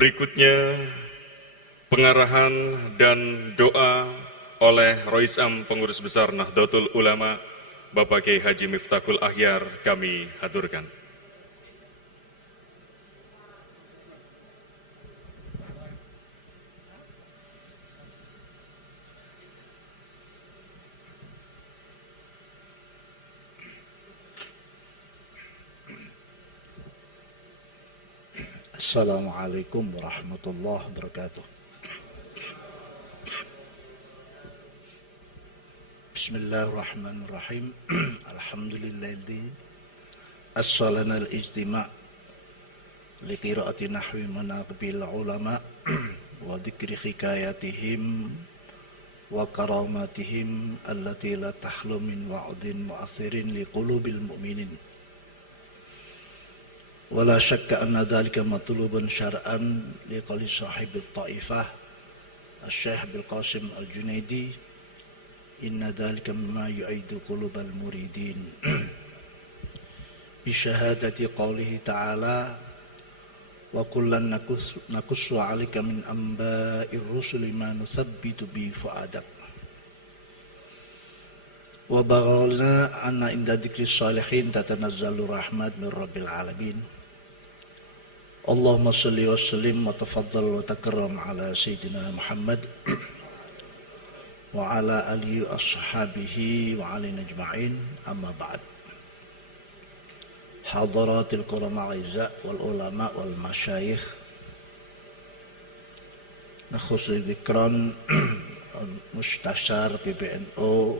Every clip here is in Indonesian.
Berikutnya, pengarahan dan doa oleh Rois Am Pengurus Besar Nahdlatul Ulama, Bapak Kiai Haji Miftahul Akhyar, kami haturkan. Assalamualaikum warahmatullahi wabarakatuh. Bismillahirrahmanirrahim. Alhamdulilladzi as-salana al-ijtima' li qiraati nahwi manaqibil ulama wa dzikri hikayatihim wa karamatihim allati la tahlu min wa'din mu'athirin li qulubil mu'minin. ولا شك أن ذلك مطلوب شرعا لقول صاحب الطائفة الشيخ بالقاسم الجنيدي إن ذلك مما يعيد قلوب المريدين بشهادة قوله تعالى وكلا نقص عليك من أنباء الرسل ما نثبت به فؤادك وبلغنا أن عند ذكر الصالحين تتنزل الرحمة من رب العالمين اللهم صل وسلم وتفضل وتكرم على سيدنا محمد وعلى آله وأصحابه وعلينا أجمعين أما بعد. حضرات الكرماء الأعزاء والعلماء والمشايخ نخص ذكرا Mustasyar PBNU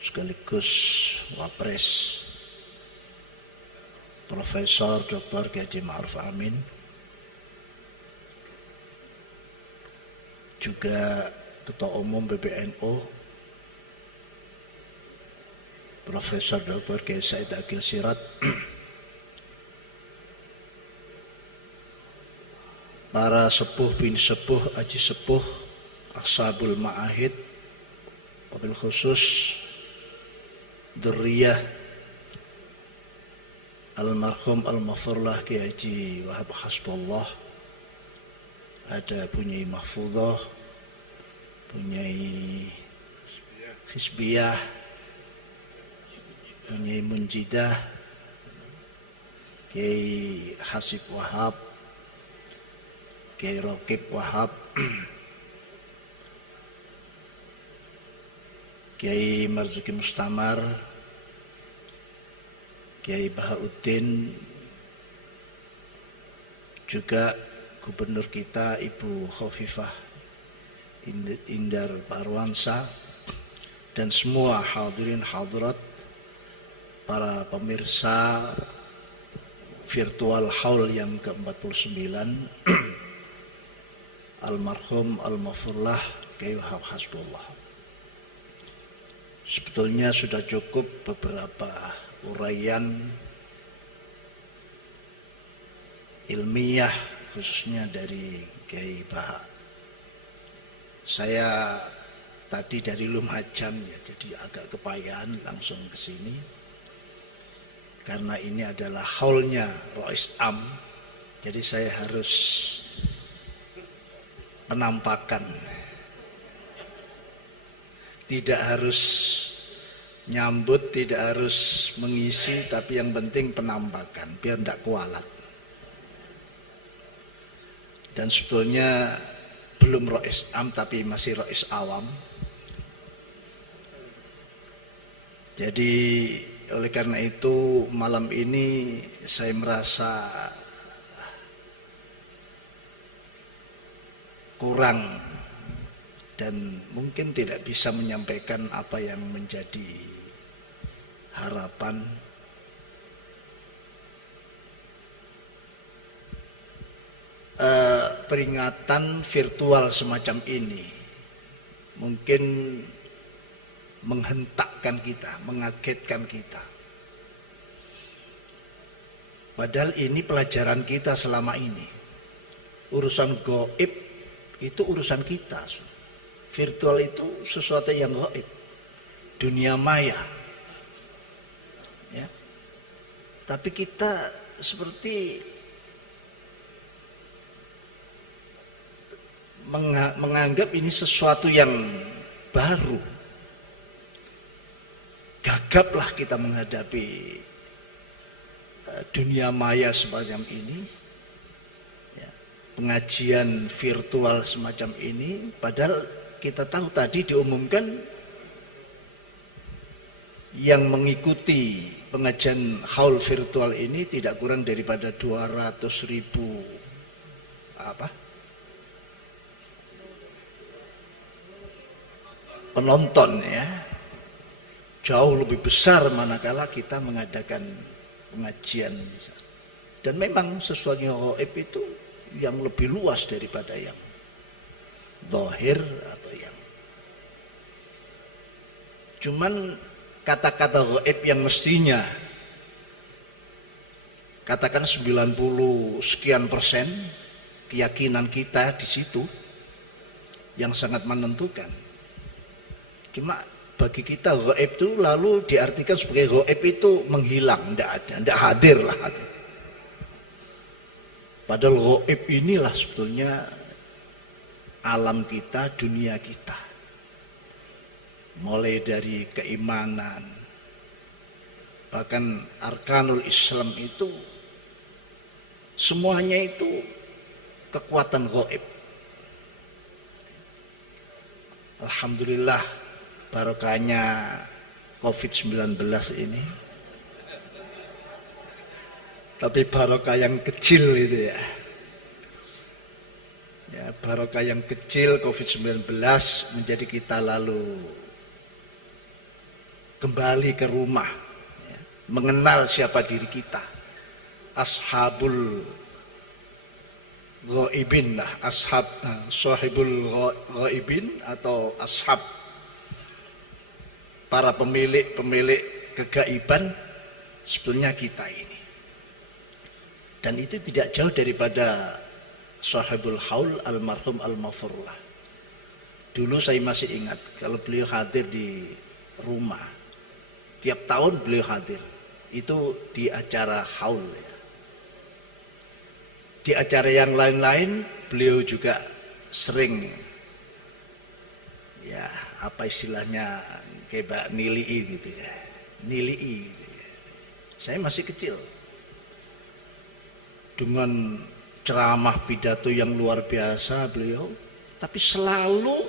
sekaligus Wapres Profesor Dr. Haji Ma'ruf Amin, juga Ketua Umum PBNU Profesor Dr. Kiai Said Akil Siraj, para sepuh bin sepuh, aji sepuh, ashabul ma'ahid, wabil khusus dzurriyyah almarhum al-mafurlah Kiai Haji Wahab Hasbullah, ada Punyai Mahfudhah, Punyai Hizbiyah, Punyai Munjidah, Kiai Hasib Wahab, Kiai Raqib Wahab, Kiai Marzuki Mustamar, Kiai Bahauddin, juga Gubernur kita Ibu Khofifah Indar Parwansa, dan semua hadirin hadirat, para pemirsa virtual haul yang ke-49 almarhum al-mafurlah Kiai Wahab Hasbullah. Sebetulnya sudah cukup beberapa uraian ilmiah khususnya dari Kiai Baha. Saya tadi dari Lumajang ya, jadi agak kepayahan langsung ke sini karena ini adalah haulnya Rois Am, jadi saya harus penampakan, tidak harus nyambut, tidak harus mengisi, tapi yang penting penampakan biar tidak kualat. Dan sebetulnya belum Rois Am tapi masih Rois Awam. Jadi oleh karena itu malam ini saya merasa kurang dan mungkin tidak bisa menyampaikan apa yang menjadi harapan peringatan virtual semacam ini mungkin menghentakkan kita, mengagetkan kita. Padahal ini pelajaran kita selama ini. Urusan gaib itu urusan kita. Virtual itu sesuatu yang gaib, dunia maya. Ya. Tapi kita seperti menganggap ini sesuatu yang baru. Gagaplah kita menghadapi dunia maya semacam ini, ya, pengajian virtual semacam ini, padahal kita tahu tadi diumumkan yang mengikuti pengajian haul virtual ini tidak kurang daripada 200.000 penonton, ya. Jauh lebih besar manakala kita mengadakan pengajian. Dan memang sesuatu gaib itu yang lebih luas daripada yang zahir atau yang. Cuman kata-kata gaib yang mestinya katakan 90 sekian persen keyakinan kita di situ yang sangat menentukan. Cuma bagi kita gaib itu lalu diartikan sebagai gaib itu menghilang, tidak ada, tidak hadir lah. Padahal gaib inilah sebetulnya alam kita, dunia kita. Mulai dari keimanan, bahkan arkanul Islam itu semuanya itu kekuatan gaib. Alhamdulillah barokahnya COVID-19 ini. Tapi barokah yang kecil itu ya. Ya, barokah yang kecil COVID-19 menjadi kita lalu kembali ke rumah, ya, mengenal siapa diri kita. Ashabul ghaibin lah, sahibul ghaibin atau ashab, para pemilik kegaiban sebetulnya kita ini. Dan itu tidak jauh daripada sahibul haul almarhum al-Mafurlah. Dulu saya masih ingat kalau beliau hadir di rumah, tiap tahun beliau hadir itu di acara haul, ya. Di acara yang lain-lain beliau juga sering, ya apa istilahnya, kayak nilii gitu ya, nilii gitu ya. Saya masih kecil dengan ceramah pidato yang luar biasa beliau, tapi selalu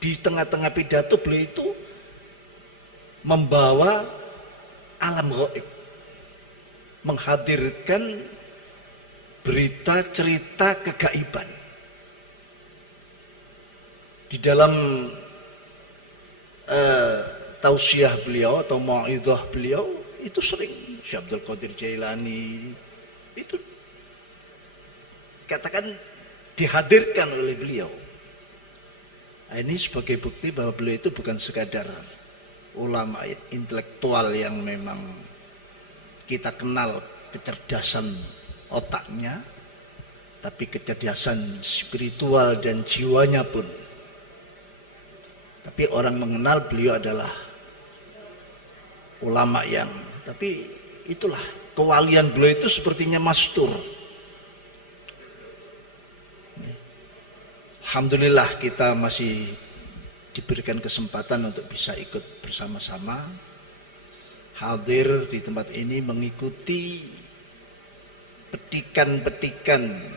di tengah-tengah pidato beliau itu membawa alam gaib, menghadirkan berita cerita kegaiban. Di dalam tausiah beliau atau mau'idhah beliau itu sering Syekh Abdul Qadir Jailani itu katakan dihadirkan oleh beliau. Nah, ini sebagai bukti bahwa beliau itu bukan sekadar ulama intelektual yang memang kita kenal kecerdasan otaknya, tapi kecerdasan spiritual dan jiwanya pun. Tapi orang mengenal beliau adalah ulama yang, tapi itulah kewalian beliau itu sepertinya mastur. Alhamdulillah kita masih diberikan kesempatan untuk bisa ikut bersama-sama hadir di tempat ini mengikuti petikan-petikan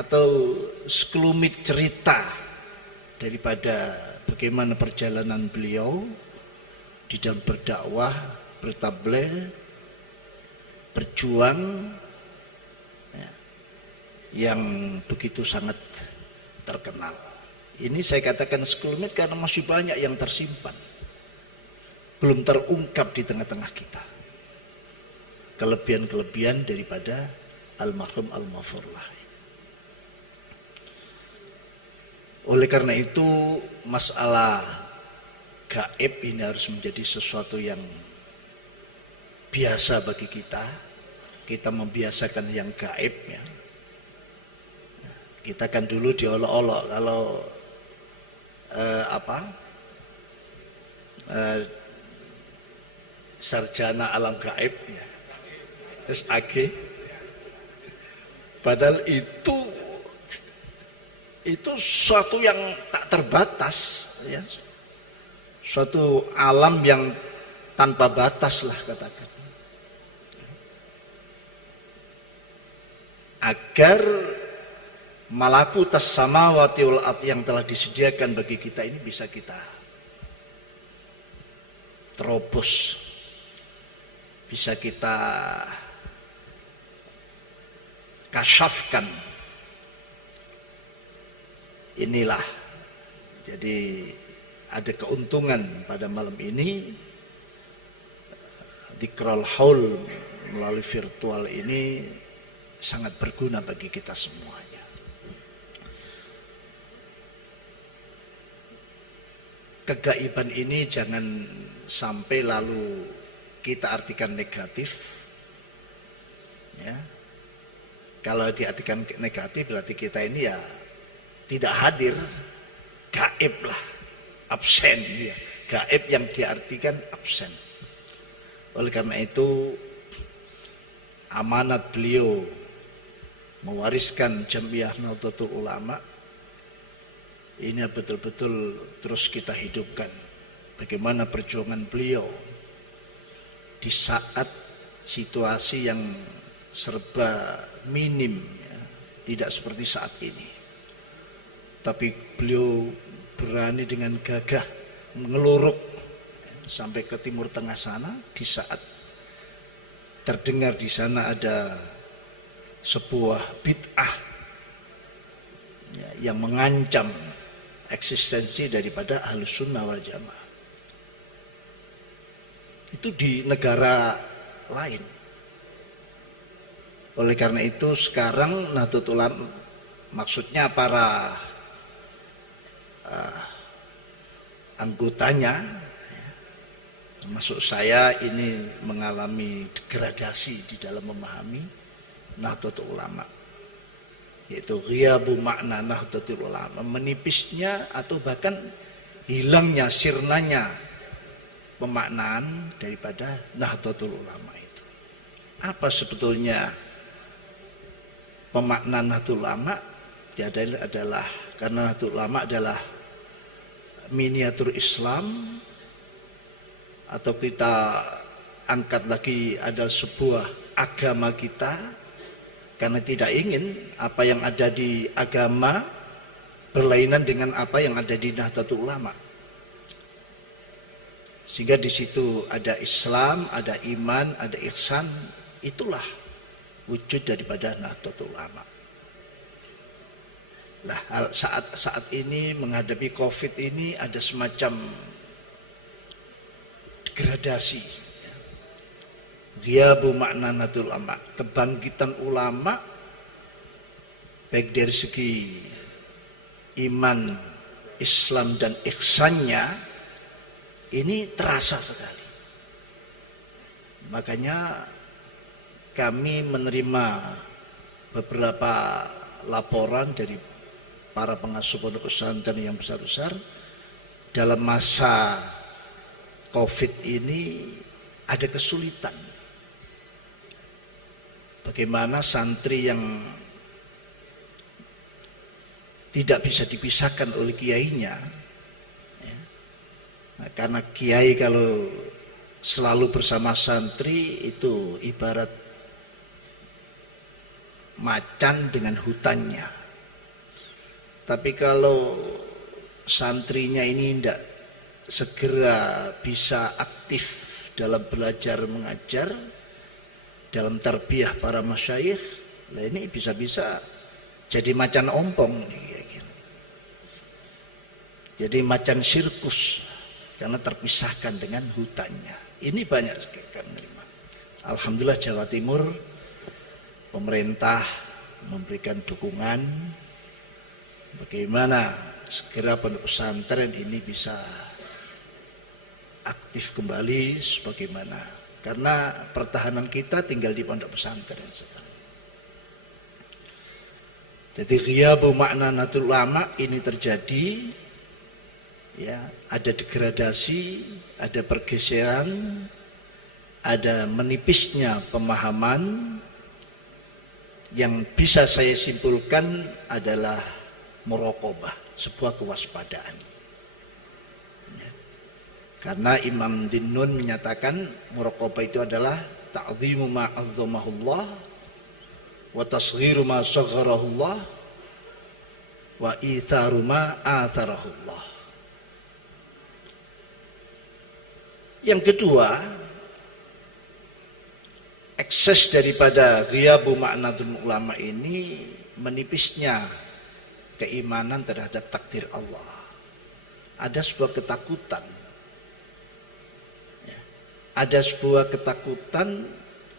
atau sekelumit cerita daripada bagaimana perjalanan beliau di dalam berdakwah, bertabligh, berjuang, ya, yang begitu sangat terkenal. Ini saya katakan sekelumit karena masih banyak yang tersimpan, belum terungkap di tengah-tengah kita. Kelebihan-kelebihan daripada almarhum al-Mafurlah. Oleh karena itu masalah gaib ini harus menjadi sesuatu yang biasa bagi kita. Kita membiasakan yang gaib, ya. Kita kan dulu diolok-olok kalau sarjana alam gaib, ya. SAG. Padahal itu suatu yang tak terbatas, ya. Suatu alam yang tanpa batas lah katakan. Agar malakutas samawati wal ard yang telah disediakan bagi kita ini bisa kita terobos, bisa kita kasyafkan. Inilah, jadi ada keuntungan pada malam ini. Dzikrul Haul melalui virtual ini sangat berguna bagi kita semuanya. Kegaiban ini jangan sampai lalu kita artikan negatif, ya. Kalau diartikan negatif berarti kita ini ya tidak hadir, gaib lah, absen, ya. Gaib yang diartikan absen. Oleh karena itu amanat beliau mewariskan Jamiah Nahdlatul Ulama ini betul-betul terus kita hidupkan. Bagaimana perjuangan beliau di saat situasi yang serba minim, ya, tidak seperti saat ini. Tapi beliau berani dengan gagah mengeluruk sampai ke Timur Tengah sana di saat terdengar di sana ada sebuah bid'ah, ya, yang mengancam eksistensi daripada Ahlus Sunnah wal Jamaah. Itu di negara lain. Oleh karena itu sekarang Nahdlatul Ulama, maksudnya para anggotanya, termasuk saya, ini mengalami degradasi di dalam memahami Nahdlatul Ulama, yaitu ghiyabu makna Nahdlatul Ulama, menipisnya atau bahkan hilangnya, sirnanya pemaknaan daripada Nahdlatul Ulama itu. Apa sebetulnya pemaknaan Nahdlatul Ulama? Jadi adalah, karena Nahdlatul Ulama adalah miniatur Islam, atau kita angkat lagi adalah sebuah agama kita, karena tidak ingin apa yang ada di agama berlainan dengan apa yang ada di Nahdlatul Ulama. Sehingga di situ ada Islam, ada iman, ada ihsan. Itulah wujud daripada Nahdlatul Ulama. Lah, saat ini menghadapi COVID ini ada semacam degradasi, ghiyabu makna Nahdlatul Ulama, kebangkitan ulama baik dari segi iman, Islam dan ihsannya ini terasa sekali. Makanya kami menerima beberapa laporan dari para pengasuh pondok pesantren yang besar-besar dalam masa COVID ini ada kesulitan. Bagaimana santri yang tidak bisa dipisahkan oleh kiainya, ya. Nah, karena kiai kalau selalu bersama santri itu ibarat macan dengan hutannya. Tapi kalau santrinya ini tidak segera bisa aktif dalam belajar mengajar, dalam tarbiyah para masyayikh, nah ini bisa-bisa jadi macan ompong nih, jadi macan sirkus karena terpisahkan dengan hutannya. Ini banyak sekali kami menerima. Alhamdulillah Jawa Timur, pemerintah memberikan dukungan bagaimana segera pondok pesantren ini bisa aktif kembali sebagaimana, karena pertahanan kita tinggal di pondok pesantren sekarang. Jadi ghiyabu makna Nahdlatul Ulama ini terjadi, ya, ada degradasi, ada pergeseran, ada menipisnya pemahaman. Yang bisa saya simpulkan adalah muraqabah, sebuah kewaspadaan. Ya. Karena Imam Dinnun menyatakan muraqabah itu adalah ta'zimu ma 'azzamahullah wa tasghiru ma sagharahullah wa itharu ma atharahullah. Yang kedua, ekses daripada ghiyabu ma'natul ulama ini menipisnya keimanan terhadap takdir Allah. Ada sebuah ketakutan. Ya. Ada sebuah ketakutan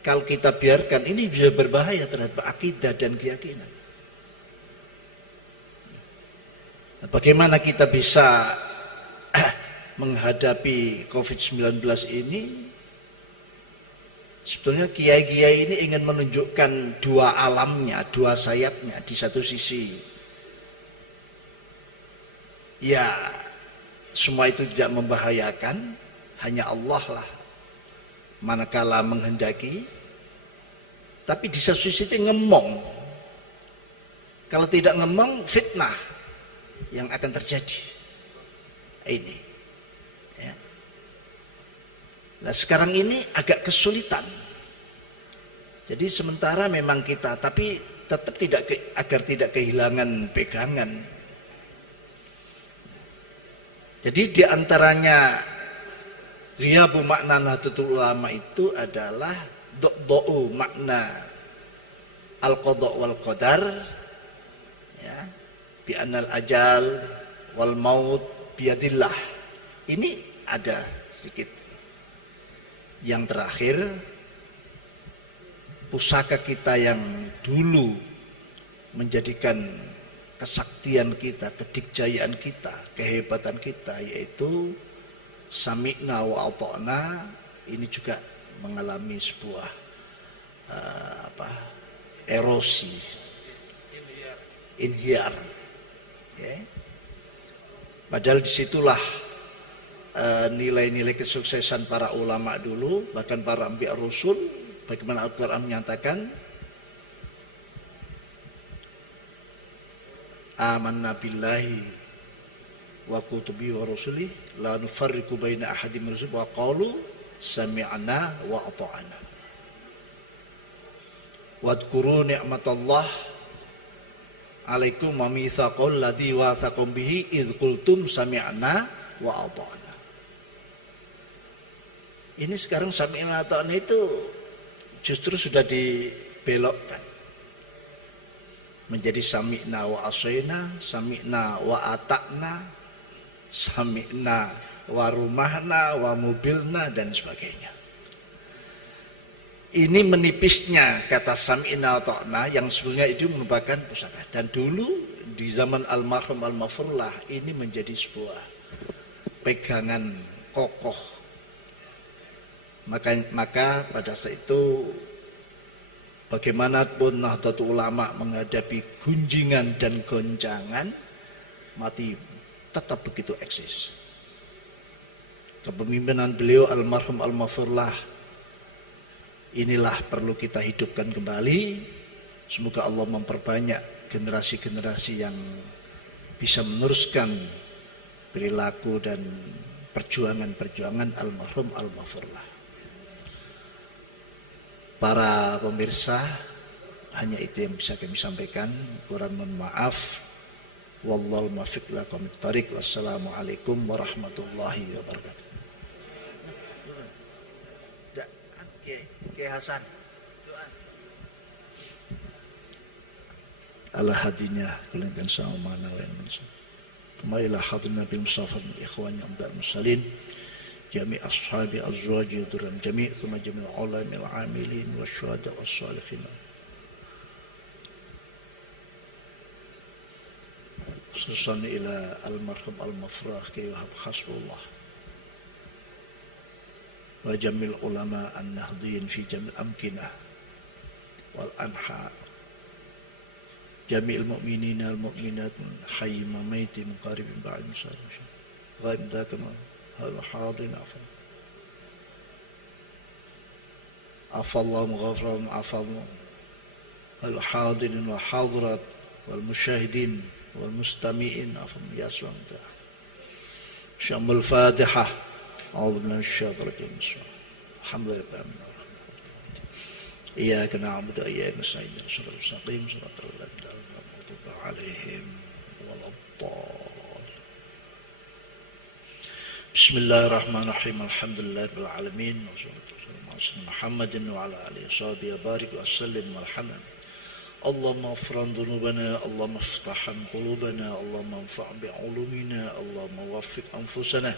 kalau kita biarkan ini bisa berbahaya terhadap akidah dan keyakinan. Nah, bagaimana kita bisa menghadapi COVID-19 ini? Sebetulnya kiai-kiai ini ingin menunjukkan dua alamnya, dua sayapnya. Di satu sisi, ya semua itu tidak membahayakan, hanya Allah lah manakala menghendaki. Tapi di satu sisi itu ngemong. Kalau tidak ngemong, fitnah yang akan terjadi. Ini. Ya. Nah sekarang ini agak kesulitan. Jadi sementara memang kita, tapi tetap agar tidak kehilangan pegangan. Jadi diantaranya ghiyabu makna Nahdlatul Ulama itu adalah do'u makna al-qada' wal qadar, ya, bi annal ajal wal maut biyadillah. Ini ada sedikit. Yang terakhir, pusaka kita yang dulu menjadikan kesaktian kita, kedikjayaan kita, kehebatan kita, yaitu sami'na wa ata'na, ini juga mengalami sebuah erosi, inhiar. Ya. Padahal disitulah nilai-nilai kesuksesan para ulama dulu, bahkan para anbiya rasul, bagaimana Al-Quran menyatakan amanna billahi wa kutubi wa rusuli la nufarriqu baina ahadin min rusul wa qalu sami'na wa ata'na wadhkuru ni'matallah alaikum wa mitsaqal ladzi wathaqum bihi idz qultum sami'na wa ata'na. Ini sekarang sami'na ata'na itu justru sudah dibelokkan menjadi sami'na wa asayna, sami'na wa ata'na, sami'na wa rumahna wa mobilna dan sebagainya. Ini menipisnya kata sami'na wa ata'na yang sebetulnya itu merupakan pusaka. Dan dulu di zaman almarhum al-Mafurlah ini menjadi sebuah pegangan kokoh. Maka pada saat itu bagaimanapun Nahdlatul Ulama menghadapi gunjingan dan goncangan, mati tetap begitu eksis. Kepemimpinan beliau almarhum al-Mafurlah inilah perlu kita hidupkan kembali. Semoga Allah memperbanyak generasi-generasi yang bisa meneruskan perilaku dan perjuangan-perjuangan almarhum al-Mafurlah. Para pemirsa, hanya itu yang bisa kami sampaikan. Kurang mohon maaf. Wallahul muwaffiq ila aqwamit thoriq. Wassalamualaikum warahmatullahi wabarakatuh. Oke, Hasan. Ala hadinya kulintan sama mana wa yang mensa. Kembalilah hadirin Nabi Mustafa dan ikhwan yang bermusalin. جميع أصحاب أزواج درهم جميع ثم جميع العلماء العاملين والشهداء والصالحين خصوصا إلى المرحوم المفروح كي يوهب حسب الله وجميع العلماء النهضين في جميع الأمكنة والأنحاء جميع المؤمنين والمؤمنات من حي وميت من قريب بعد مسلم غير ذاك الحاضرين عفى الله مغفرا عفى الله الحاضرين والحاضرات والمشاهدين والمستمعين أفهم يسوع شام الفاتحة أعوذ بالله من الشيطان الرجيم الحمد لله رب العالمين إياك نعبد وإياك نستعين اهدنا الصراط المستقيم صراط الذين أنعمت عليهم ولا الضالين بسم الله الرحمن الرحيم الحمد لله رب العالمين والصلاة والسلام على سيدنا محمد وعلى آله وصحبه وبارك وسلم والحمد اللهم اغفر ذنوبنا اللهم افتح قلوبنا اللهم انفع بعلومنا اللهم وفق أنفسنا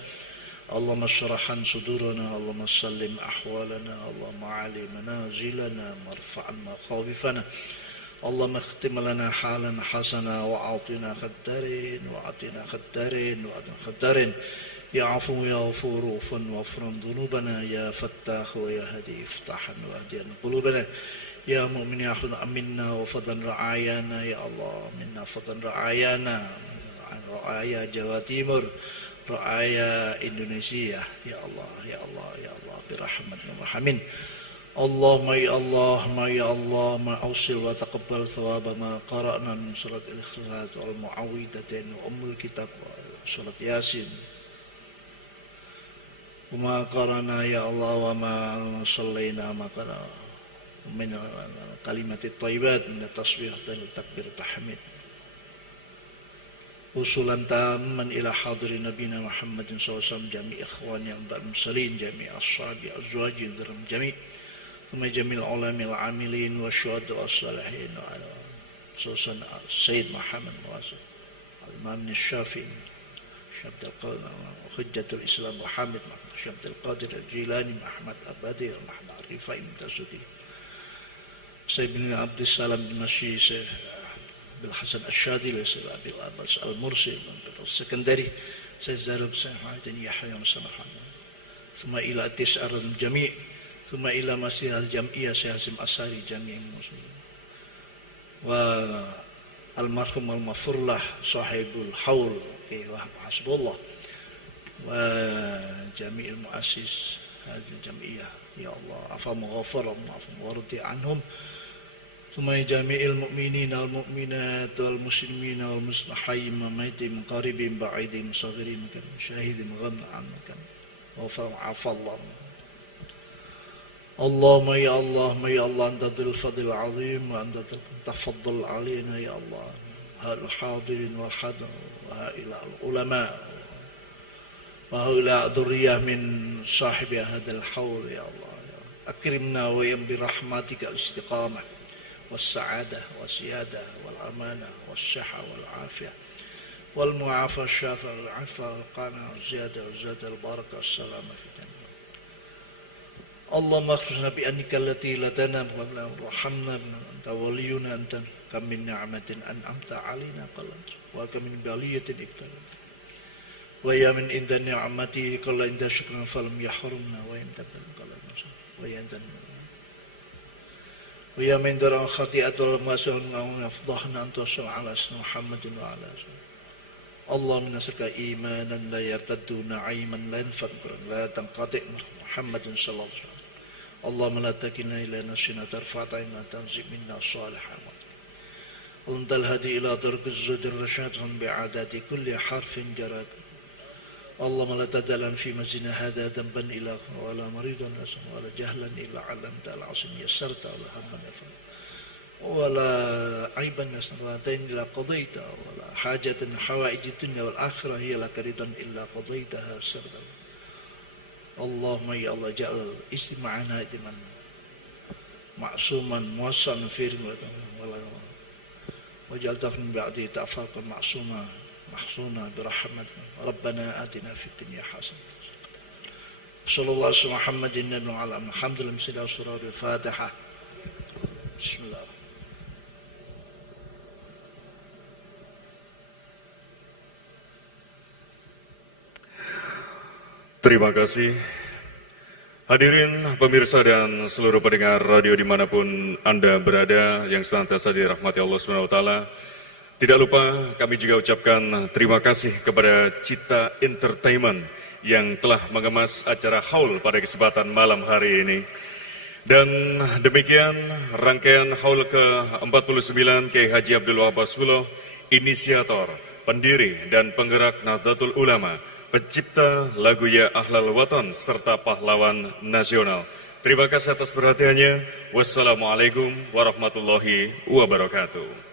اللهم اشرح صدورنا اللهم سلم أحوالنا اللهم علي منازلنا وارفع مخاوفنا اللهم اختم لنا حالا حسنا وأعطنا خدارين وأعطنا خدارين وأعطنا خدارين يا عفو يا غفور واغفر ذنوبنا يا فتاح ويا هدي افتحا واهديا قلوبنا يا مؤمن يا خذ منا وفضل رعايانا يا الله منا فضل رعايانا رعايا جوا تيمور رعايا إندونيسيا يا الله يا الله يا الله برحمتك الرحمن اللهم يا الله ما يا الله ما أوصل وتقبل ثواب ما قرأنا من سورة الإخلاص والمعوذتين وأم الكتاب وسورة ياسين وما قرأنا يا الله وما صلينا ما قرأنا من كلمات الطيبات من التصبيح والتكبير والتحميد وصولا تاما إلى حاضر نبينا محمد صلى الله عليه وسلم جميع إخواني المرسلين جميع أصحابي أزواجي ذرهم جميع ثم جميع العلماء العاملين والشهداء والصالحين وعلى خصوصا السيد محمد واسع الإمام الشافعي شعب القادر حجة الإسلام وحامد شعب القادر الجيلاني محمد أبادي محمد الرفاعي المتسدي سيد بن عبد السلام بن مشي بالحسن الشاذلي سيد أبي العباس المرسي السكندري سيد زارب سيد يحيى وسمحان ثم إلى التسعة الجميع ثم إلى مسيح الجمعية سيد حسن أساري جميع المسلمين والمرحوم المغفور له صاحب الحول حسب الله وجميع المؤسس هذه الجمعية يا الله عفا مغفر وارضي عنهم ثم جميع المؤمنين والمؤمنات والمسلمين والمسلمين وميتين من قريب بعيد صغير كان شاهد غم عنك وعفى الله اللهم يا الله ما يا الله أنت ذو الفضل العظيم وأنت تفضل علينا يا الله هؤلاء الحاضرين والحاضر وهؤلاء العلماء وهؤلاء ذرية من صاحب هذا الحول يا الله أكرمنا ويم برحمتك الاستقامة والسعادة والسيادة والأمانة والصحة والعافية والمعافى الشافع والعفة والقناعة والزيادة والزادة البركة والسلامة في الجنة اللهم اخرجنا بأنك التي لا تنام وارحمنا أنت ولينا أنت كم من نعمة أنعمت علينا قلت وكم من بلية ابتلت ويا من عند نعمتي قل عند شكرا فلم يحرمنا وإن تبل قل ويا من در خطيئة المسؤول يفضحنا أن تصل على اسم محمد وعلى آله اللهم نسألك إيمانا لا يرتد نعيما لا ينفد لا تنقطع محمد صلى الله عليه وسلم اللهم لا تكلنا إلى نفسنا طرفة عين لا تنزع منا الصالحة اللهم الهدي إلى طريق الزهد الرشاد بعادات كل حرف جرى اللهم لا تدع في مزنا هذا ذنبا إلا ولا مريضا ولا جهلا إلا علمت العصم يسرت ولا هما يفعل ولا عيبا يسرتين إلا قضيت ولا حاجة من حوائج الدنيا والآخرة هي لك رضا إلا قضيتها سردا اللهم يا الله جعل استماعنا دمن معصوما موصلا في ولا وجعل تفن بعدي تأفاقا معصوما محصونا برحمتك ربنا آتنا في الدنيا حسنة صلى الله عليه وسلم محمد النبي وعلى آله الحمد لله مسيح سورة الفاتحة بسم الله. Terima kasih. Hadirin pemirsa dan seluruh pendengar radio dimanapun Anda berada yang senantiasa dirahmati Allah SWT. Tidak lupa kami juga ucapkan terima kasih kepada Cita Entertainment yang telah mengemas acara haul pada kesempatan malam hari ini. Dan demikian rangkaian haul ke-49 Kiai Haji Abdul Wahab Basfuloh inisiator, pendiri dan penggerak Nahdlatul Ulama, pencipta lagu Ya Ahlal Watan serta pahlawan nasional. Terima kasih atas perhatiannya. Wassalamualaikum warahmatullahi wabarakatuh.